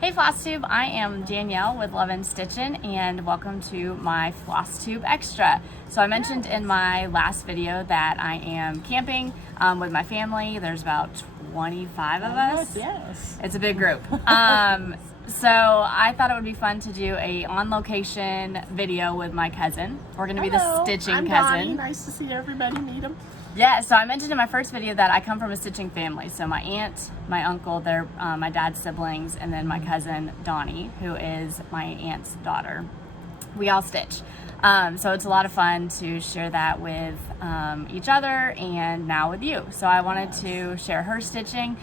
Hey Flosstube, I am Danielle with Love and Stitchin' and welcome to my Flosstube Extra. So I mentioned in my last video that I am camping with my family. There's about 25 of us. Yes. It's a big group. So I thought it would be fun to do a on-location video with my cousin. We're going to be the stitching I'm cousin. Donnie. Nice to see everybody. Meet them. Yeah, so I mentioned in my first video that I come from a stitching family. So my aunt, my uncle, they're my dad's siblings, and then my cousin Donnie, who is my aunt's daughter. We all stitch. So it's a lot of fun to share that with each other and now with you. So I wanted to share her stitching.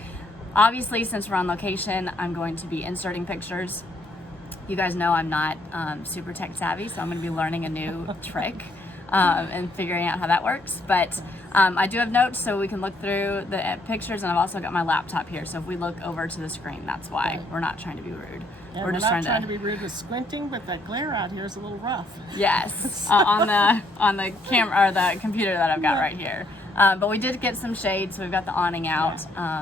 Obviously, since we're on location, I'm going to be inserting pictures. You guys know I'm not super tech savvy, so I'm going to be learning a new trick. And figuring out how that works, but I do have notes so we can look through the pictures, and I've also got my laptop here, so if we look over to the screen, that's why. We're not trying to be rude. Yeah, we're just not trying to be rude with squinting, but that glare out here is a little rough. Yes, on the camera or the computer that I've got right here. But we did get some shade, so we've got the awning out.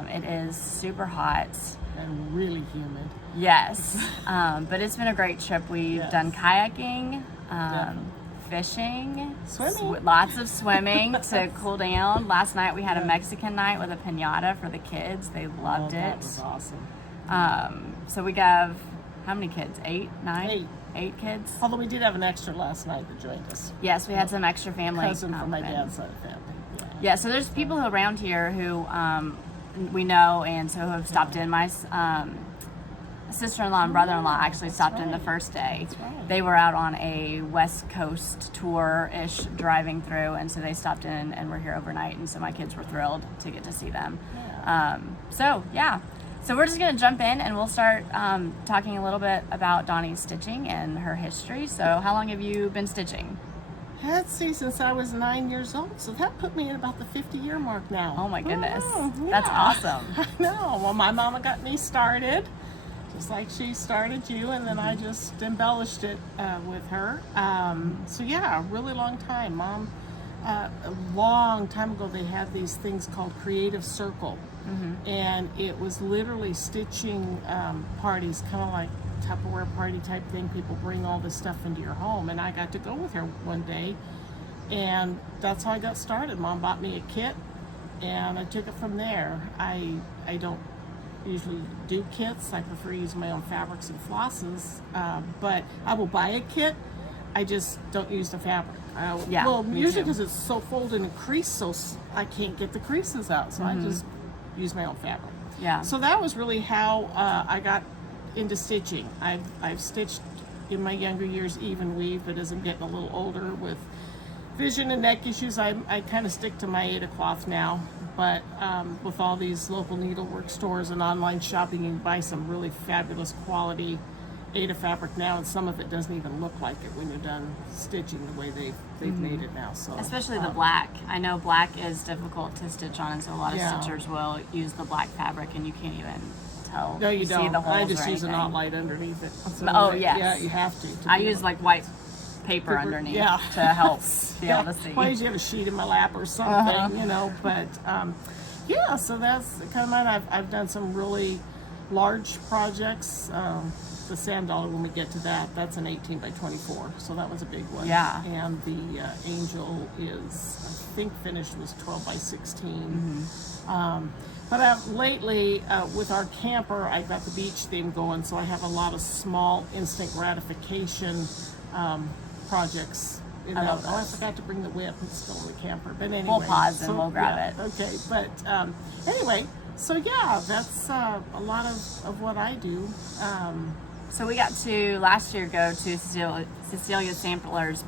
It is super hot and really humid. Yes, but it's been a great trip. We've done kayaking. Fishing, swimming, lots of swimming to cool down. Last night we had a Mexican night with a piñata for the kids. They loved it. That was awesome. So we have, how many kids? 8, 9? 8 kids. Although we did have an extra last night that joined us. Yes, we had some extra family. Cousin from my dad's side of the family. Yeah, so there's people around here who we know and so have stopped in. My sister-in-law and brother-in-law actually stopped in the first day. They were out on a West Coast tour-ish driving through, and so they stopped in and were here overnight, and so my kids were thrilled to get to see them. So we're just going to jump in and we'll start talking a little bit about Donnie's stitching and her history. So how long have you been stitching? Let's see, since I was 9 years old, so that put me at about the 50-year mark now. Oh my goodness, that's awesome. I know. Well, my mama got me started, just like she started you, and then I just embellished it with her. So yeah, a really long time. Mom, a long time ago, they had these things called Creative Circle, and it was literally stitching parties, kind of like Tupperware party type thing. People bring all this stuff into your home, and I got to go with her one day, and that's how I got started. Mom bought me a kit, and I took it from there. I don't usually do kits. I prefer to use my own fabrics and flosses, but I will buy a kit. I just don't use the fabric. Well, usually because it's so folded and creased, so I can't get the creases out, so I just use my own fabric. Yeah. So that was really how I got into stitching. I've stitched in my younger years even weave, but as I'm getting a little older with vision and neck issues, I kind of stick to my Ada cloth now. But with all these local needlework stores and online shopping, you can buy some really fabulous quality Ada fabric now, and some of it doesn't even look like it when you're done stitching the way they've made it now. So especially the black. I know black is difficult to stitch on, and so a lot of stitchers will use the black fabric, and you can't even tell. No, you don't. See the holes I just use a anything. knot light underneath it. So yes. Yeah, you have to I use like white paper underneath to help be able to see. Well, I usually have a sheet in my lap or something, you know. But yeah, so that's kind of mine. I've done some really large projects. The sand dollar, when we get to that, that's an 18 by 24, so that was a big one. Yeah. And the angel is, I think, finished was 12 by 16. But lately, with our camper, I've got the beach theme going, so I have a lot of small instant gratification projects. I forgot to bring the whip. It's still in the camper. But anyway, we'll pause and we'll grab it. Okay, but anyway, so yeah, that's a lot of what I do. So we got to last year go to Cecilia's samplers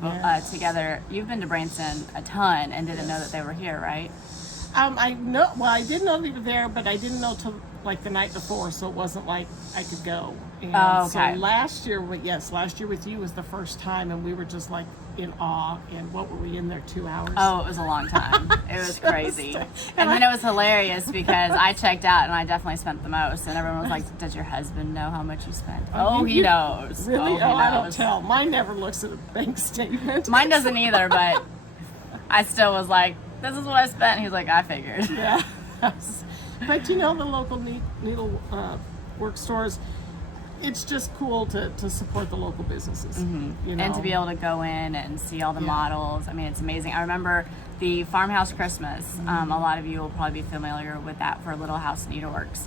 together. You've been to Branson a ton and didn't know that they were here, right? I know. Well, I did know they were there, but I didn't know till like the night before, so it wasn't like I could go. And so last year with you was the first time, and we were just like in awe. And what were we in there, 2 hours? Oh, it was a long time. It was crazy. And then it was hilarious because I checked out and I definitely spent the most. And everyone was like, "Does your husband know how much you spent?" Oh, he knows. Really? Oh, I don't tell. Mine never looks at a bank statement. Mine doesn't either, but I still was like, "This is what I spent." And he was like, "I figured." Yeah. But you know, the local needle work stores, it's just cool to support the local businesses. You know? And to be able to go in and see all the models. I mean, it's amazing. I remember the Farmhouse Christmas. A lot of you will probably be familiar with that for Little House Needleworks.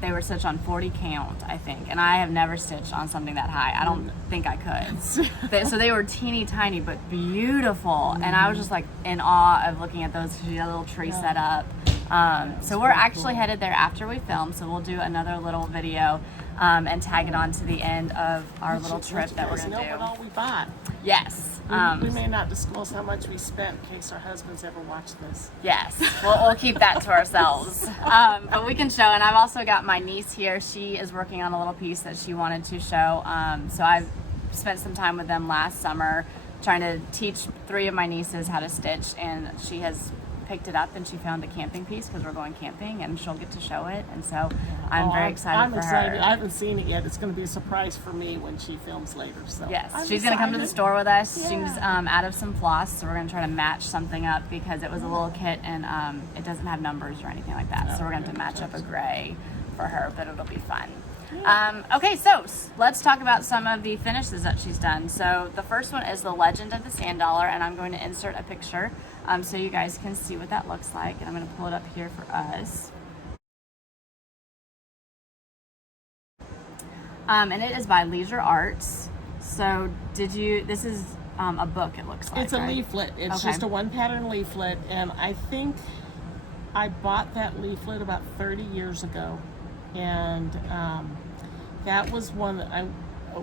They were stitched on 40 count, I think, and I have never stitched on something that high. I don't think I could. So they were teeny tiny but beautiful, and I was just like in awe of looking at those. She had a little tree set up. So we're actually headed there after we film, so we'll do another little video and tag it on to the end of our little trip that we're going to do. What all we bought. Yes. We may not disclose how much we spent in case our husbands ever watch this. Yes, we'll keep that to ourselves. But we can show, and I've also got my niece here. She is working on a little piece that she wanted to show. So I've spent some time with them last summer trying to teach 3 of my nieces how to stitch, and she has picked it up and she found a camping piece because we're going camping, and she'll get to show it, and so I'm very excited for her. I haven't seen it yet. It's going to be a surprise for me when she films later. So yes, she's going to come to the store with us. She's out of some floss, so we're going to try to match something up because it was a little kit and it doesn't have numbers or anything like that. So we're going to match up a gray for her, but it'll be fun. Okay, so let's talk about some of the finishes that she's done. So the first one is the Legend of the Sand Dollar, and I'm going to insert a picture so you guys can see what that looks like. And I'm going to pull it up here for us. And it is by Leisure Arts. So this is a book, it looks like. It's a leaflet. It's just a one pattern leaflet, and I think I bought that leaflet about 30 years ago. And that was one that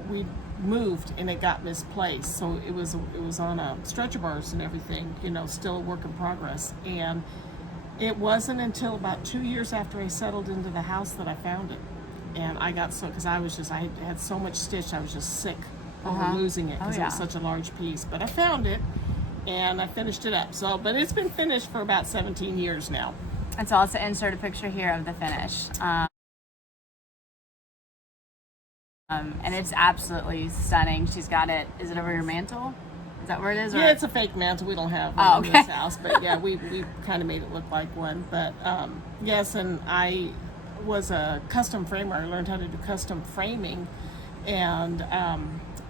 we moved and it got misplaced, so it was on a stretcher bars and everything, you know, still a work in progress. And it wasn't until about 2 years after I settled into the house that I found it, and I got because I had so much stitch, I was just sick over losing it because it was such a large piece. But I found it and I finished it up. So, but it's been finished for about 17 years now. And so I'll also insert a picture here of the finish. And it's absolutely stunning. She's got it. Is it over your mantle? Is that where it is? Yeah, it's a fake mantle. We don't have one in this house, but yeah, we kind of made it look like one. But yes, and I was a custom framer. I learned how to do custom framing, and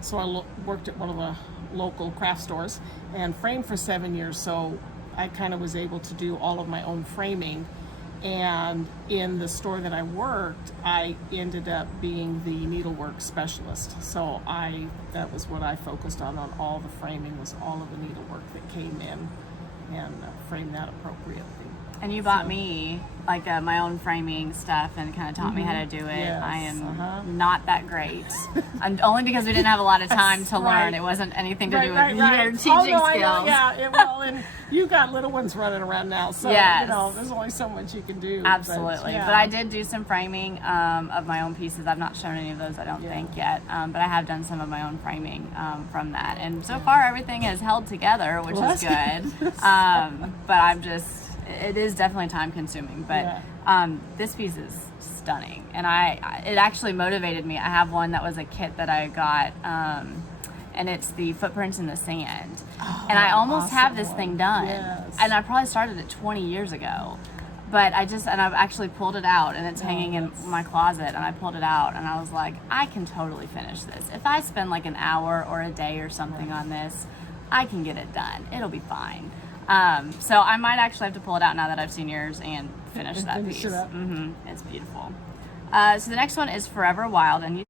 so I worked at one of the local craft stores and framed for 7 years. So I kind of was able to do all of my own framing. And in the store that I worked, I ended up being the needlework specialist. So that was what I focused on all the framing, was all of the needlework that came in, and framed that appropriately. And you bought me like my own framing stuff and kind of taught me how to do it. Yes. I am not that great. Only because we didn't have a lot of time to learn. It wasn't anything to do with your teaching skills. Well, and you got little ones running around now, so you know, there's only so much you can do. Absolutely. But I did do some framing of my own pieces. I've not shown any of those, I don't think, yet. But I have done some of my own framing from that. And so far, everything has held together, which is good. But it is definitely time consuming, but this piece is stunning, and it actually motivated me. I have one that was a kit that I got, and it's the Footprints in the Sand, and I almost have this thing done, and I probably started it 20 years ago, but I've actually pulled it out, and it's hanging in my closet, and I pulled it out, and I was like, I can totally finish this. If I spend like an hour or a day or something on this, I can get it done. It'll be fine. So I might actually have to pull it out now that I've seen yours and finish that piece. It's beautiful. So the next one is Forever Wild, and you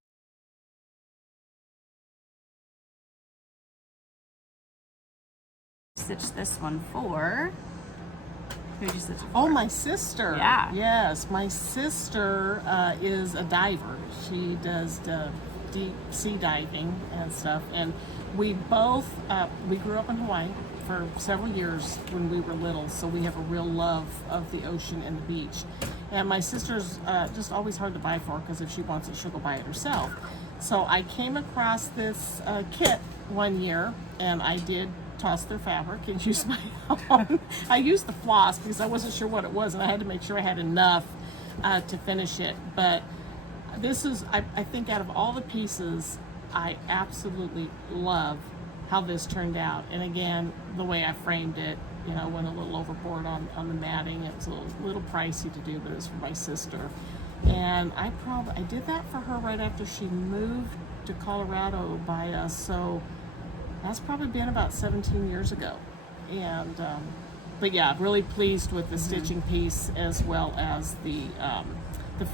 stitched this one for. Who did you stitch it for? Oh, my sister. Yeah. Yes, my sister is a diver. She does deep sea diving and stuff, and we both we grew up in Hawaii for several years when we were little, so we have a real love of the ocean and the beach. And my sister's just always hard to buy for, because if she wants it, she'll go buy it herself. So I came across this kit one year, and I did toss their fabric and use my own. I used the floss because I wasn't sure what it was, and I had to make sure I had enough to finish it. But this is, I think, out of all the pieces, I absolutely love how this turned out. And again, the way I framed it, you know, went a little overboard on the matting. It was a little pricey to do, but it was for my sister. And I did that for her right after she moved to Colorado by us, so that's probably been about 17 years ago. And but yeah, really pleased with the stitching piece as well as the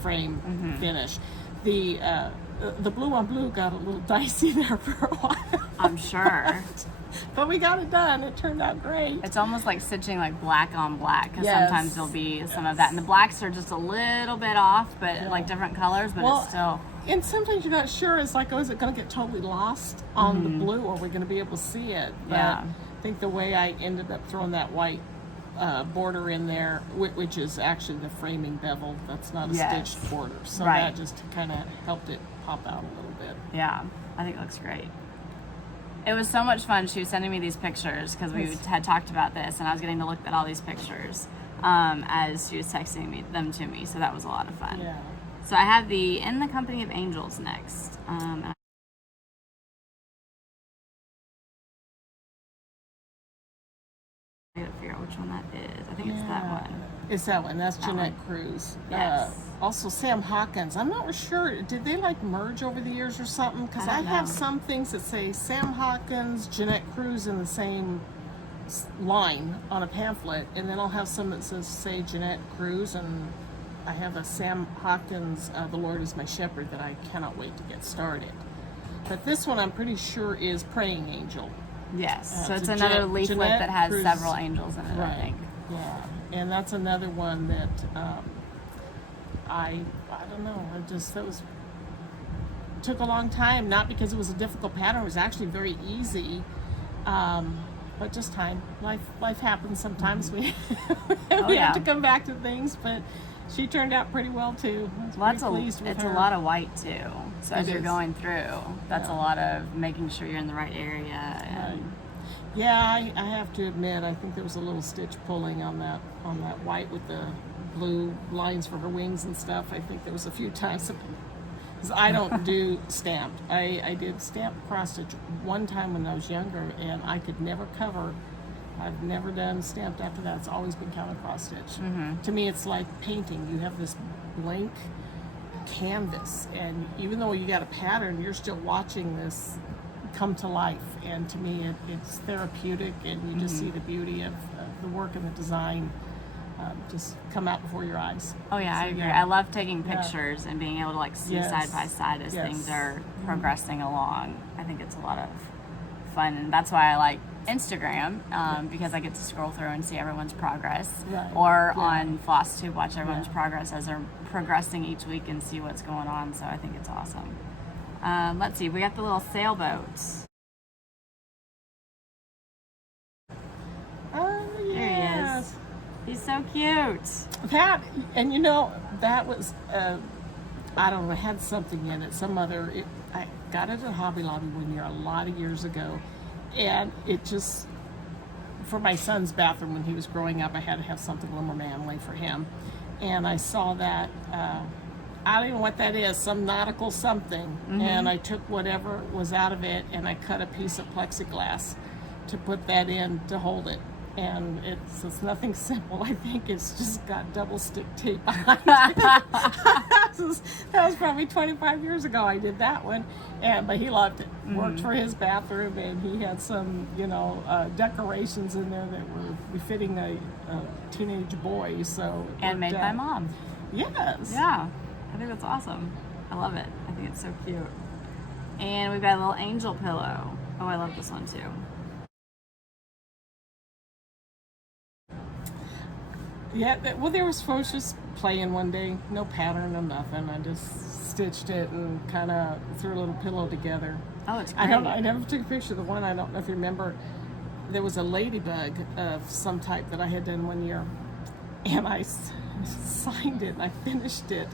frame finish. The blue on blue got a little dicey there for a while. I'm sure. But we got it done. It turned out great. It's almost like stitching like black on black, because Yes. sometimes there'll be some of that, and the blacks are just a little bit off, but like different colors, but it's still. And sometimes you're not sure. It's like, oh, is it going to get totally lost on the blue, or are we going to be able to see it? But Yeah. I think the way I ended up throwing that white border in there, which is actually the framing bevel, that's not a stitched border, so that just kind of helped it pop out a little bit. Yeah, I think it looks great. It was so much fun. She was sending me these pictures because we had talked about this, and I was getting to look at all these pictures as she was texting them to me. So that was a lot of fun. Yeah. So I have the In the Company of Angels next. I gotta figure out which one that is. I think it's that one. It's that one. That's Jeanette Cruz. Yes. Also Sam Hawkins. I'm not sure. Did they like merge over the years or something? Because I have some things that say Sam Hawkins, Jeanette Cruz in the same line on a pamphlet, and then I'll have some that say Jeanette Cruz, and I have a Sam Hawkins, The Lord is My Shepherd, that I cannot wait to get started. But this one I'm pretty sure is Praying Angel. Yes. So it's another leaflet that has Cruz, several angels in it, right. I think. Yeah. And that's another one that I don't know. Took a long time, not because it was a difficult pattern. It was actually very easy, but just time. Life happens sometimes. We have to come back to things, but she turned out pretty well too. It's a lot of white too. So as you're going through, that's a lot of making sure you're in the right area. And yeah, I have to admit, I think there was a little stitch pulling on that white with the blue lines for her wings and stuff. I think there was a few times, because I don't do stamped. I did stamped cross stitch one time when I was younger, and I could never cover. I've never done stamped after that. It's always been counter cross stitch. To me, it's like painting. You have this blank canvas, and even though you got a pattern, you're still watching this come to life. And to me, it's therapeutic, and you just see the beauty of the work and the design just come out before your eyes. Oh yeah, I agree. I love taking pictures and being able to like see side by side as things are progressing along. I think it's a lot of fun, and that's why I like Instagram, because I get to scroll through and see everyone's progress, or on Flosstube watch everyone's progress as they're progressing each week and see what's going on. So I think it's awesome. Let's see, we got the little sailboats. Oh yes. There he is. He's so cute. That, and that was, I don't know, had something in it, I got it at Hobby Lobby one year, a lot of years ago, and it just, for my son's bathroom when he was growing up, I had to have something a little more manly for him, and I saw that, I don't even know what that is, some nautical something, and I took whatever was out of it, and I cut a piece of plexiglass to put that in to hold it. And it's nothing simple. I think it's just got double stick tape behind it. that was probably 25 years ago I did that one, but he loved it. Worked for his bathroom, and he had some decorations in there that were befitting a teenage boy. So and made by mom. Yes. Yeah, I think that's awesome. I love it. I think it's so cute. And we've got a little angel pillow. Oh, I love this one too. Yeah, well, there was folks just playing one day, no pattern, no nothing. I just stitched it and kind of threw a little pillow together. Oh, it's great. I never took a picture of the one. I don't know if you remember. There was a ladybug of some type that I had done one year, and I signed it and I finished it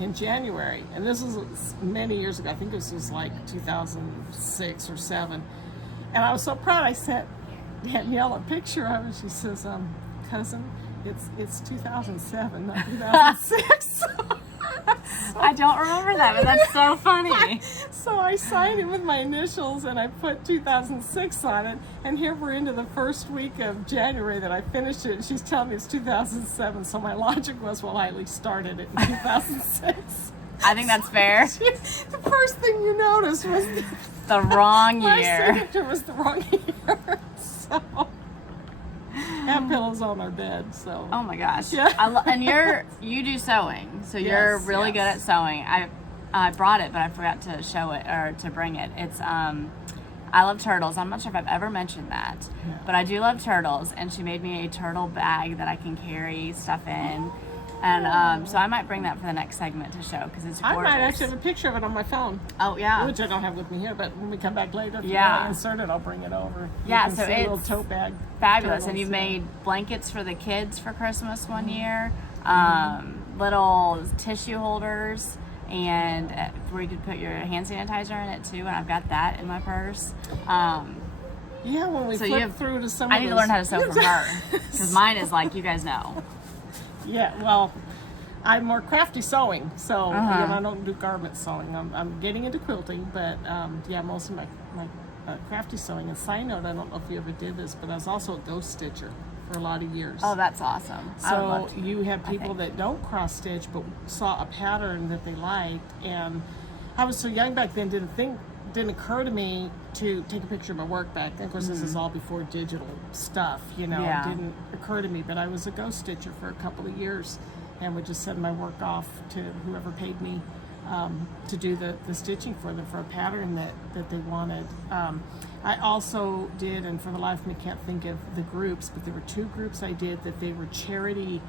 in January. And this was many years ago. I think this was like 2006 or 7. And I was so proud. I sent Danielle a picture of it. She says, cousin, it's 2007, not 2006. I don't remember that, but that's so funny. So I signed it with my initials and I put 2006 on it. And here we're into the first week of January that I finished it. And she's telling me it's 2007. So my logic was, well, I at least started it in 2006. I think that's fair. The first thing you noticed was The wrong my year. signature was the wrong year. So have pillows on our bed. So Oh my gosh. Yeah. And you do sewing, so you're Yes, really yes. good at sewing. I brought it, but I forgot to show it or to bring it. It's I love turtles. I'm not sure if I've ever mentioned that, Yeah. but I do love turtles, and she made me a turtle bag that I can carry stuff in. And so I might bring that for the next segment to show because it's I gorgeous. might actually have a picture of it on my phone, Oh yeah. which I don't have with me here. But when we come back later, if you Yeah. want to insert it, I'll bring it over. Yeah, You can so see a little it's tote bag. Fabulous. And turtles, you've yeah. made blankets for the kids for Christmas one year, Mm-hmm. little tissue holders, and where you could put your hand sanitizer in it too. And I've got that in my purse. Yeah, when we So flip through to some I of need to those- learn how to sew from her because mine is like you guys know. Yeah, well, I'm more crafty sewing, so Uh-huh. again, I don't do garment sewing. I'm getting into quilting, but yeah, most of my crafty sewing. And side note, I don't know if you ever did this, but I was also a ghost stitcher for a lot of years. Oh, that's awesome. I would So love to. you have people think. that don't cross stitch but saw a pattern that they liked, and I was so young back then, didn't occur to me to take a picture of my work back then. Of course, this is all before digital stuff, you know. Yeah. It didn't occur to me, but I was a ghost stitcher for a couple of years and would just send my work off to whoever paid me to do the stitching for them for a pattern that they wanted. I also did, and for the life of me can't think of the groups, but there were two groups I did that they were charity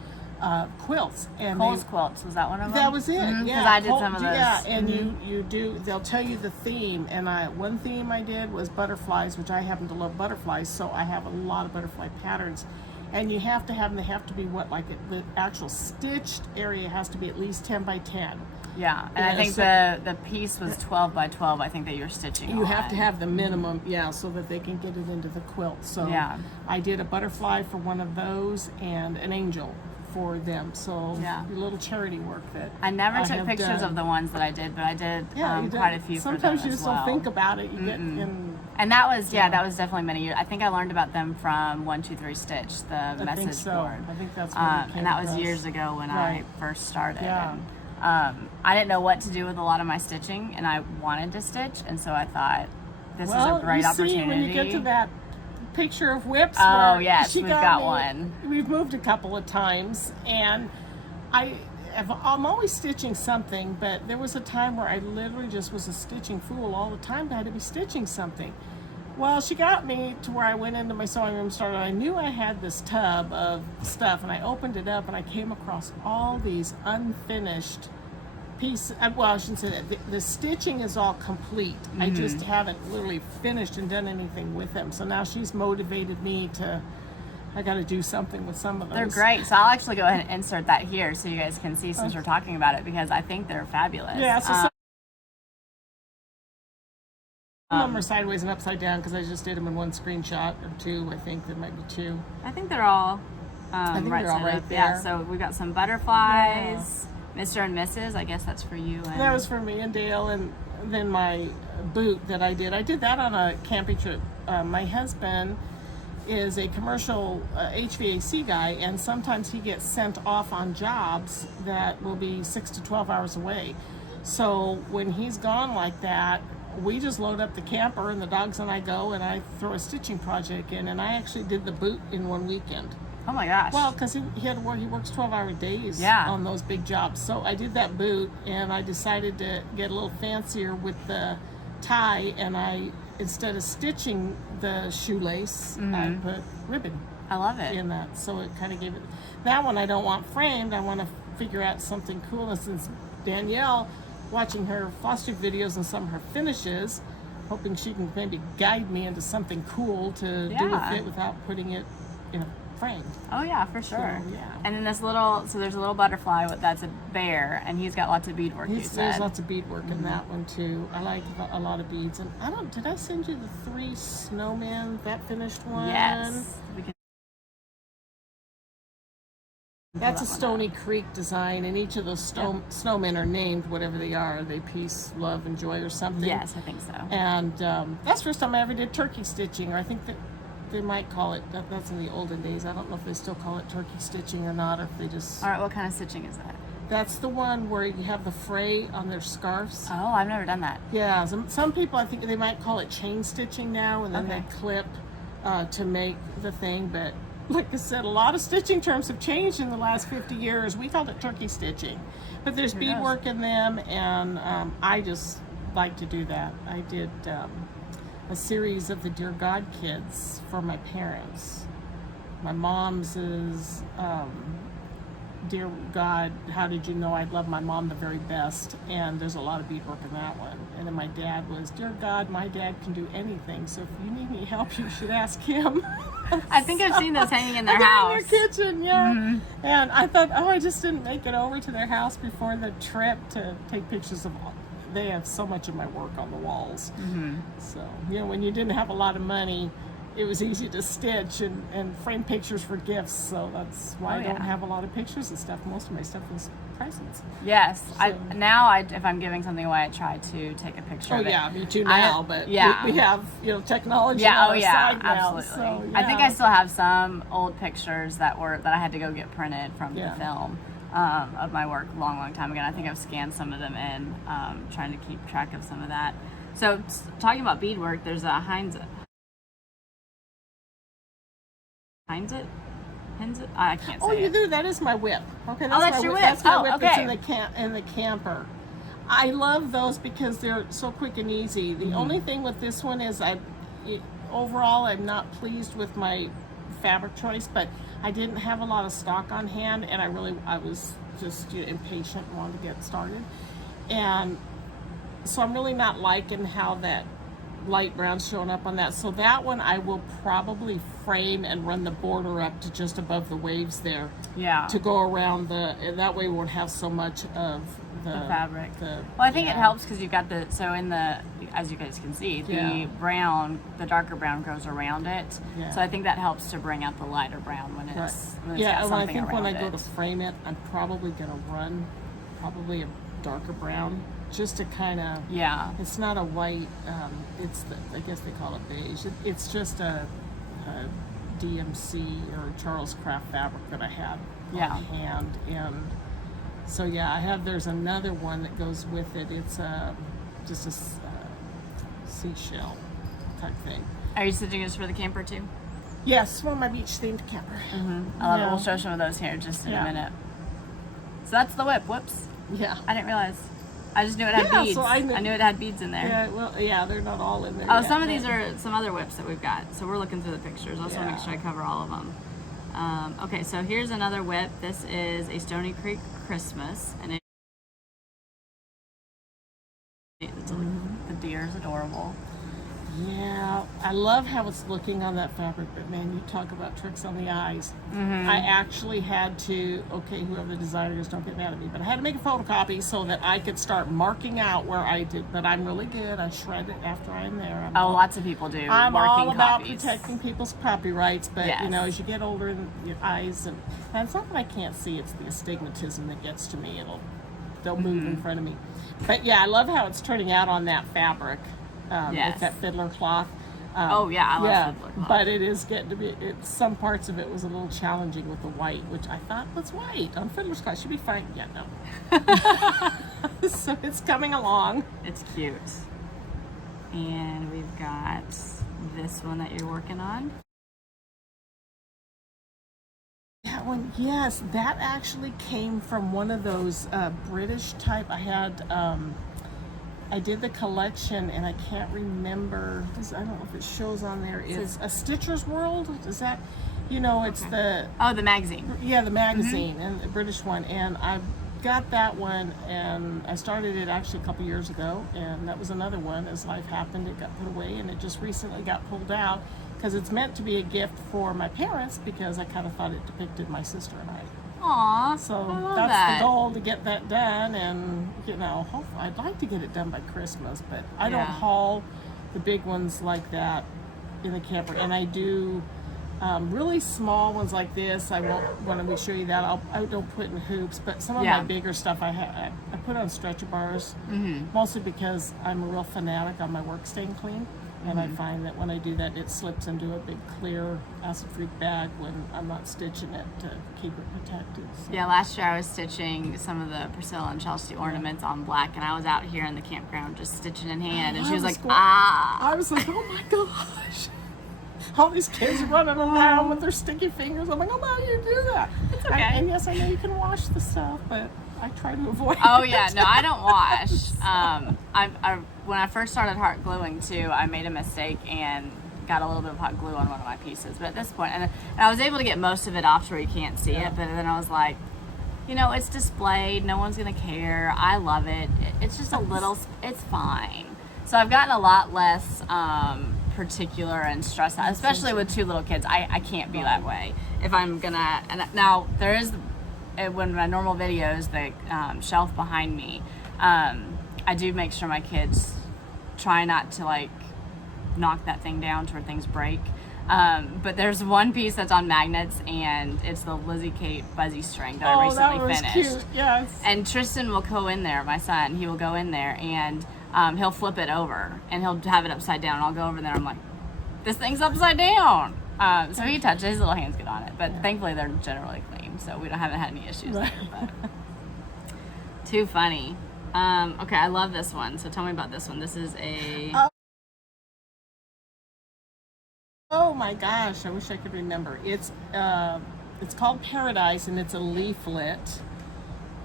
quilts. And Cole's quilts, was that one of them? that was it. Because Yeah, I did some of those. Yeah, and you do. They'll tell you the theme, and one theme I did was butterflies, which I happen to love butterflies, so I have a lot of butterfly patterns. And you have to have them. They have to be the actual stitched area has to be at least 10 by 10. Yeah, and I Yeah, think so- the piece was 12 by 12. I think that you're stitching. You have to on. have the minimum, yeah, so that they can get it into the quilt. So Yeah. I did a butterfly for one of those and an angel for them. So Yeah. a little charity work that I never took have pictures done. of the ones that I did, but I did you did. quite a few Sometimes for them you as just well. don't think about it. You get in. And that was that was definitely many years. I think I learned about them from 123 Stitch, the I message think so. board. I think that's where it came and that was across. years ago when Right. I first started. Yeah. And, I didn't know what to do with a lot of my stitching, and I wanted to stitch, and so I thought this is a great you opportunity. see, when you get to that picture of whips. Oh, where yes, she we've got me- one. We've moved a couple of times, and I'm always stitching something, but there was a time where I literally just was a stitching fool all the time. I had to be stitching something. Well, she got me to where I went into my sewing room, started. I knew I had this tub of stuff, and I opened it up, and I came across all these unfinished pieces. Well, I shouldn't say that. The stitching is all complete. I just haven't literally finished and done anything with them. So now she's motivated me to. I got to do something with some of those. They're great, so I'll actually go ahead and insert that here so you guys can see since we're talking about it because I think they're fabulous. Yeah. So some of them are sideways and upside down because I just did them in one screenshot or two. I think there might be two. I think they're all think right they're all side right up. Yeah, there. so we've got some butterflies, Mr. and Mrs. I guess that's for you. And That was for me and Dale, and then my boot that I did. I did that on a camping trip. My husband is a commercial HVAC guy, and sometimes he gets sent off on jobs that will be 6 to 12 hours away. So when he's gone like that, we just load up the camper and the dogs and I go and I throw a stitching project in, and I actually did the boot in one weekend. oh my gosh. Well, because he had to work, he works 12-hour days Yeah. on those big jobs. So I did that boot, and I decided to get a little fancier with the tie, and instead of stitching the shoelace, I put ribbon I love it. in that. So it kind of gave it. That one I don't want framed. I want to figure out something cool. And since Danielle, watching her Flosstube videos and some of her finishes, hoping she can maybe guide me into something cool to do with Yeah. it without putting it in a frame. Oh yeah, for sure. So, yeah. And then there's a little butterfly that's a bear, and he's got lots of beadwork. You There's said. lots of beadwork in that one too. I like a lot of beads, and did I send you the 3 snowmen, that finished one? Yes. We can That's a Pull that one Stoney Creek design, and each of those snowmen are named whatever they are. Are they peace, love, and joy, or something? Yes, I think so. And that's the first time I ever did turkey stitching, or I think that they might call it, that's in the olden days. I don't know if they still call it turkey stitching or not, or if they just... All right, what kind of stitching is that? That's the one where you have the fray on their scarves. Oh, I've never done that. Yeah, some people, I think they might call it chain stitching now, and then they clip to make the thing. But like I said, a lot of stitching terms have changed in the last 50 years. We called it turkey stitching. But there's beadwork in them, and I just like to do that. I did a series of the Dear God kids for my parents. My mom's is... Dear God, how did you know I'd love my mom the very best? And there's a lot of beadwork in that one. And then my dad was, Dear God, my dad can do anything, so if you need any help, you should ask him. I think I've seen those hanging in their house. In their kitchen, yeah. And I thought, I just didn't make it over to their house before the trip to take pictures of all. They have so much of my work on the walls. So, when you didn't have a lot of money, it was easy to stitch and frame pictures for gifts, so that's why I don't have a lot of pictures and stuff. Most of my stuff is presents. Yes, So, if I'm giving something away, I try to take a picture of it. Yeah, me too now, but we have technology on our side now. Absolutely. So, I think I still have some old pictures that I had to go get printed from the film of my work a long time ago. I think I've scanned some of them in, trying to keep track of some of that. So talking about beadwork, there's a Heinz it? I can't say you it. do? That is my whip. Okay, that's your whip. That's my whip. Okay. That's in the camper. I love those because they're so quick and easy. The only thing with this one is overall I'm not pleased with my fabric choice, but I didn't have a lot of stock on hand, and I was just impatient and wanted to get started, and so I'm really not liking how that light brown's showing up on that. So that one I will probably frame and run the border up to just above the waves there. Yeah. To go around that way we won't have so much of the fabric. I think it helps because you've got as you guys can see, the darker brown goes around it. Yeah. So I think that helps to bring out the lighter brown when it's got something I think when I around go to frame it, I'm probably gonna run a darker brown, just to kind of, it's not a white, I guess they call it beige. It's just a DMC or Charles Craft fabric that I had on hand. And so there's another one that goes with it. It's just a seashell type thing. Are you stitching this for the camper too? Yes, for my beach themed camper. I love it. We'll show some of those here just in a minute. So that's the whip. Whoops. Yeah. I didn't realize. I just knew it had beads. So I knew it had beads in there. Yeah, well, they're not all in there. Oh, some of these are some other whips that we've got. So we're looking through the pictures. I also want to make sure I cover all of them. Okay, so here's another whip. This is a Stoney Creek Christmas, and the deer is adorable. Yeah, I love how it's looking on that fabric, but man, you talk about tricks on the eyes. I actually had to, whoever the designer is, don't get mad at me, but I had to make a photocopy so that I could start marking out where I did, but I'm really good. I shred it after I'm there. Lots of people do. I'm all about copies. Protecting people's copyrights, but as you get older, your eyes, and it's not that I can't see, it's the astigmatism that gets to me. They'll move in front of me. But yeah, I love how it's turning out on that fabric. It's that fiddler cloth. I love fiddler cloth. But it is getting to be, some parts of it was a little challenging with the white, which I thought, what's white? On fiddler's cloth, should be fine. Yeah, no. So it's coming along. It's cute. And we've got this one that you're working on. That one, yes, that actually came from one of those British type. I did the collection, and I can't remember. I don't know if it shows on there. It's a Stitcher's World. Is that, it's the magazine. Yeah, the magazine and the British one. And I got that one, and I started it actually a couple years ago. And that was another one. As life happened, it got put away, and it just recently got pulled out because it's meant to be a gift for my parents because I kind of thought it depicted my sister and I. Aww, so that's the goal, to get that done, and hopefully I'd like to get it done by Christmas, but I don't haul the big ones like that in the camper. And I do Really small ones like this, I won't want to show you that. I don't put in hoops, but some of my bigger stuff I put on stretcher bars, mostly because I'm a real fanatic on my work staying clean. And I find that when I do that, it slips into a big clear acid-free bag when I'm not stitching it to keep it protected. So. Yeah, last year I was stitching some of the Priscilla and Chelsea ornaments on black, and I was out here in the campground just stitching in hand, and she was like, I was like, oh my gosh. All these kids running around with their sticky fingers. I'm like, oh, no, you do that. It's okay. And yes, I know you can wash the stuff, but I try to avoid Oh, it. yeah. No, I don't wash. When I first started hot gluing, too, I made a mistake and got a little bit of hot glue on one of my pieces. But at this point, and I was able to get most of it off to where you can't see it, but then I was like, you know, it's displayed. No one's going to care. I love it. It's just a little, it's fine. So I've gotten a lot less particular and stressed out, especially with two little kids. I can't be that way. If I'm going to, and now there is, when my normal videos, the shelf behind me, I do make sure my kids try not to like knock that thing down to where things break. But there's one piece that's on magnets, and it's the Lizzie Kate fuzzy string that I recently finished. Cute. Yes. And Tristan will go in there, my son, he will go in there and he'll flip it over and he'll have it upside down. I'll go over there, I'm like, this thing's upside down. So he touches, his little hands get on it, but thankfully they're generally clean, so we haven't had any issues there. But. Too funny. Okay, I love this one. So tell me about this one. This is a... Oh my gosh, I wish I could remember. It's called Paradise, and it's a leaflet.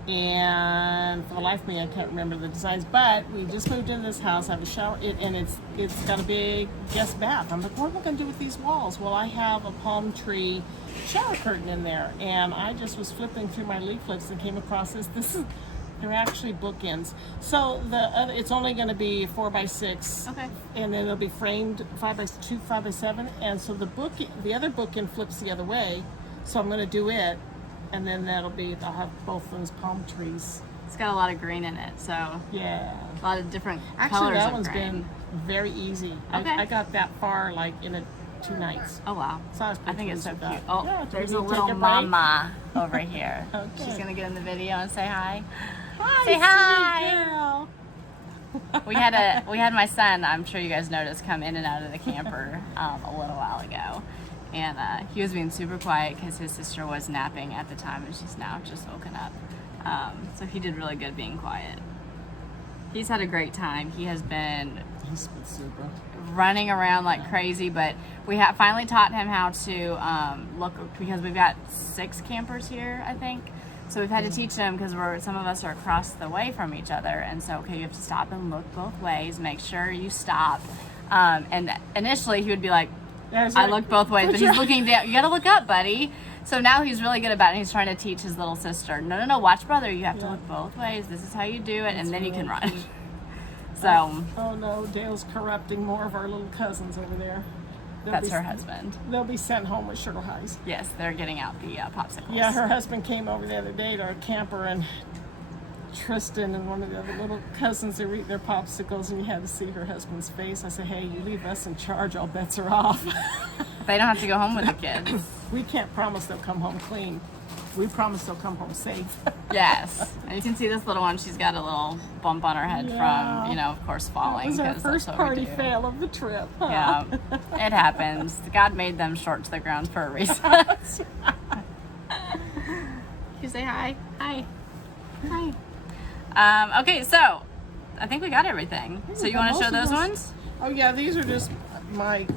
And for the life of me, I can't remember the designs. But we just moved into this house. I have a shower, and it's got a big guest bath. I'm like, what am I going to do with these walls? Well, I have a palm tree shower curtain in there, and I just was flipping through my leaflets and came across this. They're actually bookends. So it's only going to be 4x6. Okay. And then it'll be framed 5x2, 5x7. And so the other bookend flips the other way. So I'm going to do it, and then I'll have both those palm trees. It's got a lot of green in it, so yeah, a lot of different actually, colors that of one's green. been very easy. Okay. I got that far like in 2 nights. Oh wow! So I think it's so cute. That. Oh, yeah, there's a little mama over here. Okay. She's gonna get in the video and say hi. Hi, say hi. Girl. We had my son, I'm sure you guys noticed, come in and out of the camper a little while ago, and he was being super quiet because his sister was napping at the time, and she's now just woken up. So he did really good being quiet. He's had a great time. He's been super running around like crazy, but we have finally taught him how to look, because we've got 6 campers here, I think. So we've had to teach him, because some of us are across the way from each other, and so you have to stop and look both ways, make sure you stop. And initially he would be like, I look both ways, but he's looking down. You gotta look up, buddy. So now he's really good about it. He's trying to teach his little sister, no, watch brother, you have to look both ways. This is how you do it, and then you can run. So. Oh no, Dale's corrupting more of our little cousins over there. That's her husband. They'll be sent home with sugar highs. Yes, they're getting out the popsicles. Yeah, her husband came over the other day to our camper, and Tristan and one of the other little cousins, they were eating their popsicles, and you had to see her husband's face. I said, hey, you leave us in charge, all bets are off. They don't have to go home with the kids. We can't promise they'll come home clean. We promise they'll come home safe. Yes. And you can see this little one, she's got a little bump on her head from, of course, falling. That was our first party fail of the trip. Huh? Yeah, it happens. God made them short to the ground for a reason. You say hi? Hi. Hi. Okay, so I think we got everything. So you want to show those ones? Oh yeah, these are just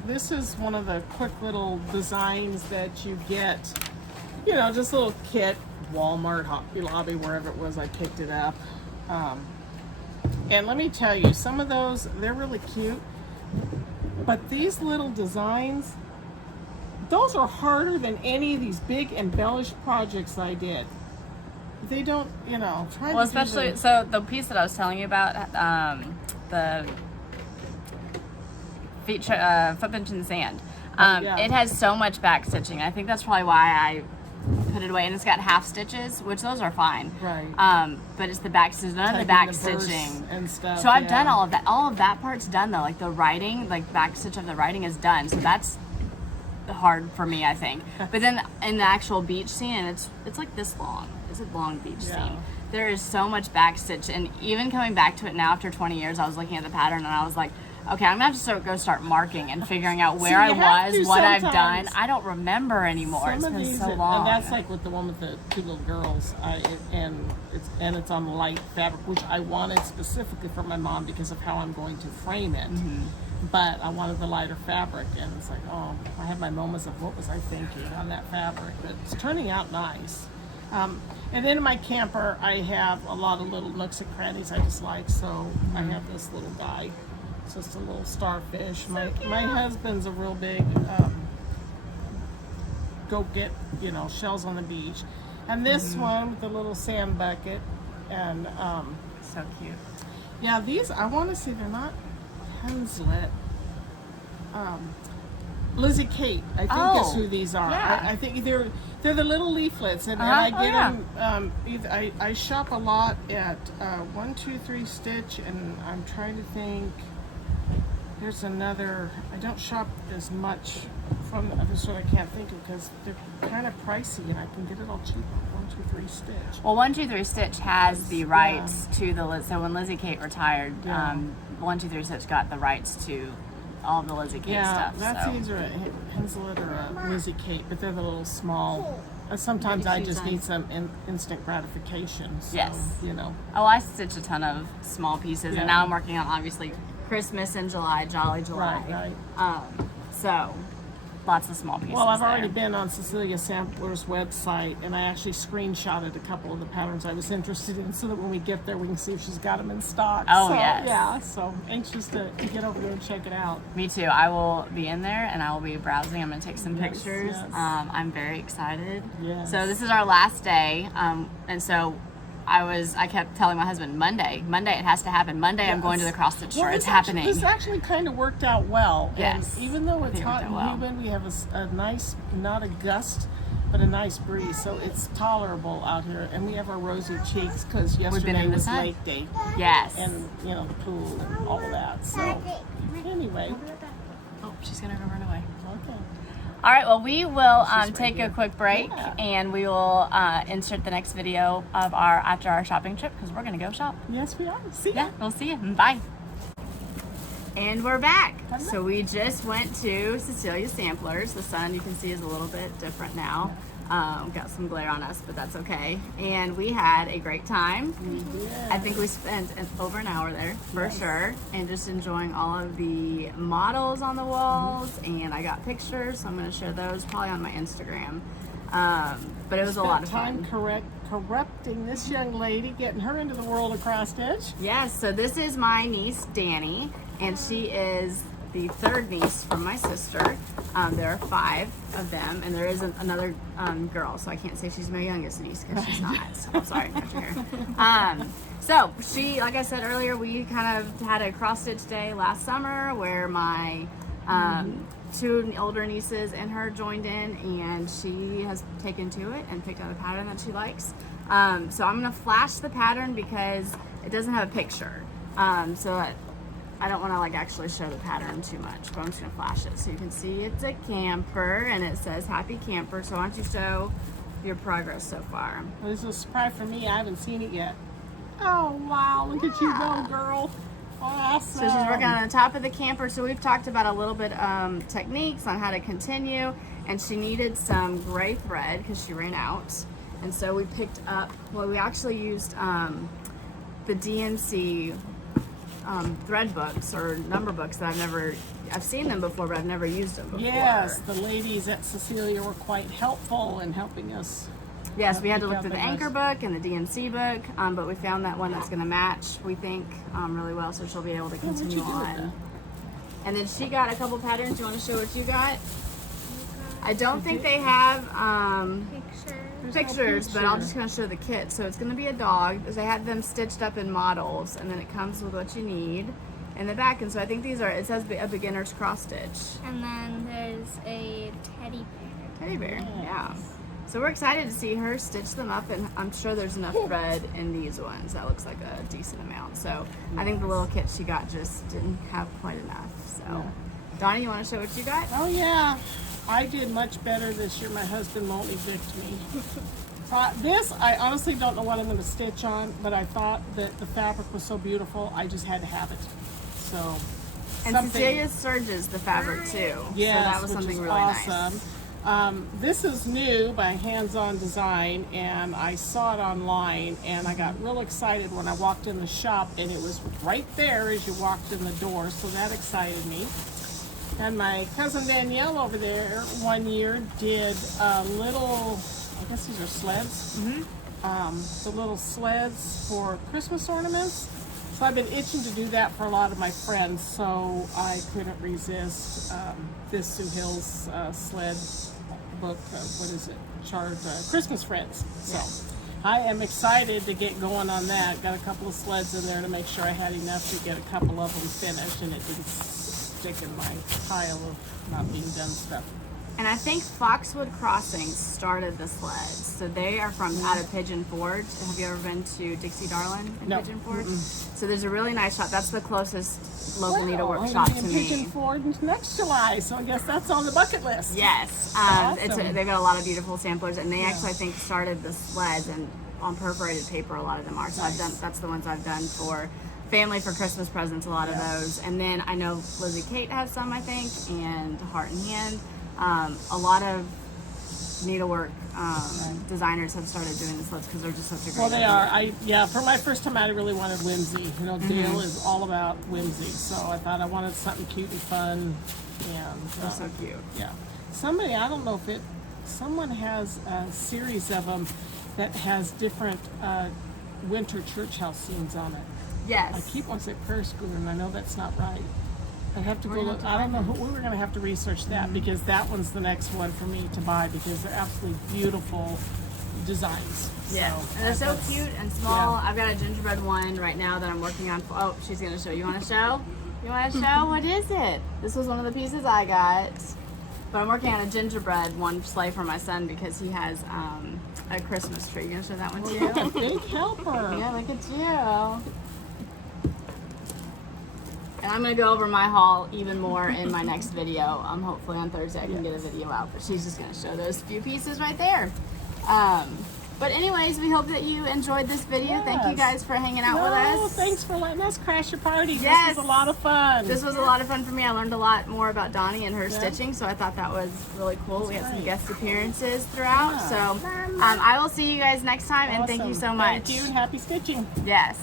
this is one of the quick little designs that you get. Just a little kit, Walmart, Hobby Lobby, wherever it was, I picked it up. And let me tell you, some of those, they're really cute. But these little designs, those are harder than any of these big embellished projects I did. They don't, try well, especially, so the piece that I was telling you about, the footprints in the sand, it has so much back stitching. I think that's probably why I put it away, and it's got half stitches, which those are fine. Right. But it's the back stitches, none of the back stitching and stuff. So I've done all of that. All of that part's done though. Like the writing, like back stitch of the writing is done. So hard for me, I think. But then in the actual beach scene, it's like this long. It's a long beach scene. There is so much backstitch, and even coming back to it now after 20 years, I was looking at the pattern and I was like, okay, I'm gonna have to go start marking and figuring out where I was, what I've done. I don't remember anymore. It's been so long. And that's like with the one with the two little girls. It's on light fabric, which I wanted specifically for my mom because of how I'm going to frame it. But I wanted the lighter fabric, and it's like, oh, I had my moments of what was I thinking on that fabric. But it's turning out nice. And then in my camper, I have a lot of little nooks and crannies I just like. So I have this little guy. It's just a little starfish. My husband's a real big go get shells on the beach, and this one with the little sand bucket, and so cute. Yeah, these I want to say they're not Henslet. Lizzie Kate, I think is who these are. Yeah. I think they're the little leaflets, and I get them. I shop a lot at 123 Stitch, and I'm trying to think. There's another. I don't shop as much from the other store. I can't think of because they're kind of pricey, and I can get it all cheap on 123 Stitch. Well, 123 Stitch has the rights to the. So when Lizzie Kate retired, 123 Stitch got the rights to all of the Lizzie Kate stuff. That's either a Henslet or a Lizzie Kate, but they're the little small. Sometimes I just need some instant gratification. So, yes. Oh, I stitch a ton of small pieces, and now I'm working on obviously Christmas in July, Jolly July. Right. So lots of small pieces. Well, I've already been on Cecilia Sampler's website, and I actually screenshotted a couple of the patterns I was interested in, so that when we get there, we can see if she's got them in stock. Oh, yes. Yeah, so anxious to get over there and check it out. Me too. I will be in there, and I will be browsing. I'm going to take some pictures. Yes. I'm very excited. Yes. So this is our last day, and so I kept telling my husband, Monday it has to happen. Monday I'm going to the cross stitch store. It's happening. This actually kind of worked out well. Yes. And even though it's hot and humid, we have a nice, not a gust, but a nice breeze. So it's tolerable out here. And we have our rosy cheeks because yesterday was lake day. Yes. And, the pool and all of that. So anyway. Oh, she's going to run away. Okay. All right, well, we will take a quick break, and we will insert the next video of after our shopping trip, because we're going to go shop. Yes, we are. See ya. Yeah, we'll see you. Bye. And we're back. So we just went to Cecilia Sampler's. The sun, you can see, is a little bit different now. Got some glare on us, but that's okay. And we had a great time. I think we spent over an hour there for sure, and just enjoying all of the models on the walls. And I got pictures, so I'm going to share those probably on my Instagram. But it was a lot of fun. Corrupting this young lady, getting her into the world of cross stitch. Yes, so this is my niece Danny, and she is the third niece from my sister. There are 5 of them, and there is another girl, so I can't say she's my youngest niece because she's not. So I'm sorry, cut your hair. So she, like I said earlier, we kind of had a cross stitch day last summer where my 2 older nieces and her joined in, and she has taken to it and picked out a pattern that she likes. So I'm gonna flash the pattern because it doesn't have a picture. So I don't want to actually show the pattern too much, but I'm just gonna flash it so you can see it's a camper and it says happy camper. So why don't you show your progress so far? Well, this is a surprise for me. I haven't seen it yet. Oh wow, look at you go, girl. Awesome. So she's working on the top of the camper. So we've talked about a little bit techniques on how to continue, and she needed some gray thread because she ran out. And so we picked up, we actually used the DNC thread books or number books that I've seen them before, but I've never used them before. Yes, the ladies at Cecilia were quite helpful in helping us. Yes, we had to look through the Anchor book and the DNC book, but we found that one that's going to match, we think, really well, so she'll be able to continue on. And then she got a couple patterns. You want to show what you got? I don't think they have pictures, but I'll just kind of show the kit. So it's going to be a dog. They had them stitched up in models, and then it comes with what you need in the back. And so I think these are, it says a beginner's cross stitch. And then there's a teddy bear. Teddy bear, yeah. So we're excited to see her stitch them up, and I'm sure there's enough thread in these ones. That looks like a decent amount. So I think the little kit she got just didn't have quite enough. So Donnie, you want to show what you got? Oh yeah, I did much better this year. My husband won't evict me. This, I honestly don't know what I'm going to stitch on, but I thought that the fabric was so beautiful, I just had to have it. So, And Cecilia serges the fabric too. yes, so that was which something is really awesome. nice. This is new by Hands On Design, and I saw it online, and I got real excited when I walked in the shop, and it was right there as you walked in the door, so that excited me. And my cousin Danielle over there one year did a little, I guess these are sleds. The little sleds for Christmas ornaments. So I've been itching to do that for a lot of my friends, so I couldn't resist this Sue Hill's sled book. What is it? Christmas Friends. So I am excited to get going on that. Got a couple of sleds in there to make sure I had enough to get a couple of them finished, and it didn't stick in my pile of not being done stuff. And I think Foxwood Crossings started the sleds. So they are from out of Pigeon Forge. Have you ever been to Dixie, Darlin in No. Pigeon Forge? So there's a really nice shop. That's the closest local needlework shop to me. Pigeon Forge next July, so I guess that's on the bucket list. Yes, Awesome. they've got a lot of beautiful samplers, and they actually I think started the sleds and on perforated paper. A lot of them are. So that's the ones I've done for family for Christmas presents. A lot of those, and then I know Lizzie Kate has some, I think, and Heart and Hand. A lot of needlework designers have started doing the sleds because they're just such a great Well, they idea. are. For my first time, I really wanted whimsy. You know, Dale is all about whimsy, so I thought I wanted something cute and fun. And They're so cute. yeah, somebody, I don't know if someone has a series of them that has different winter church house scenes on it. Yes. I keep wanting to say prayer school, and I know that's not right. I'd have to go look. I don't know. We were going to have to research that because that one's the next one for me to buy because they're absolutely beautiful designs. Yeah, So, and they're so that's- cute and small. I've got a gingerbread one right now that I'm working on. Oh, she's gonna show. You want to show? You want to show? What is it? This was one of the pieces I got. But I'm working on a gingerbread one sleigh for my son because he has a Christmas tree. You gonna show that one Look at that too? big helper. Yeah, look at you. And I'm gonna go over my haul even more in my next video. Hopefully on Thursday I can get a video out, but she's just gonna show those few pieces right there. But anyways, we hope that you enjoyed this video. Thank you Yes. guys for hanging out with us. Thanks for letting us crash your party. Yes. This was a lot of fun. This was a lot of fun for me. I learned a lot more about Donnie and her stitching, so I thought that was really cool. We had some great. guest appearances throughout. Yeah. So I will see you guys next time, and thank you Awesome. so much. Thank you and happy stitching. Yes.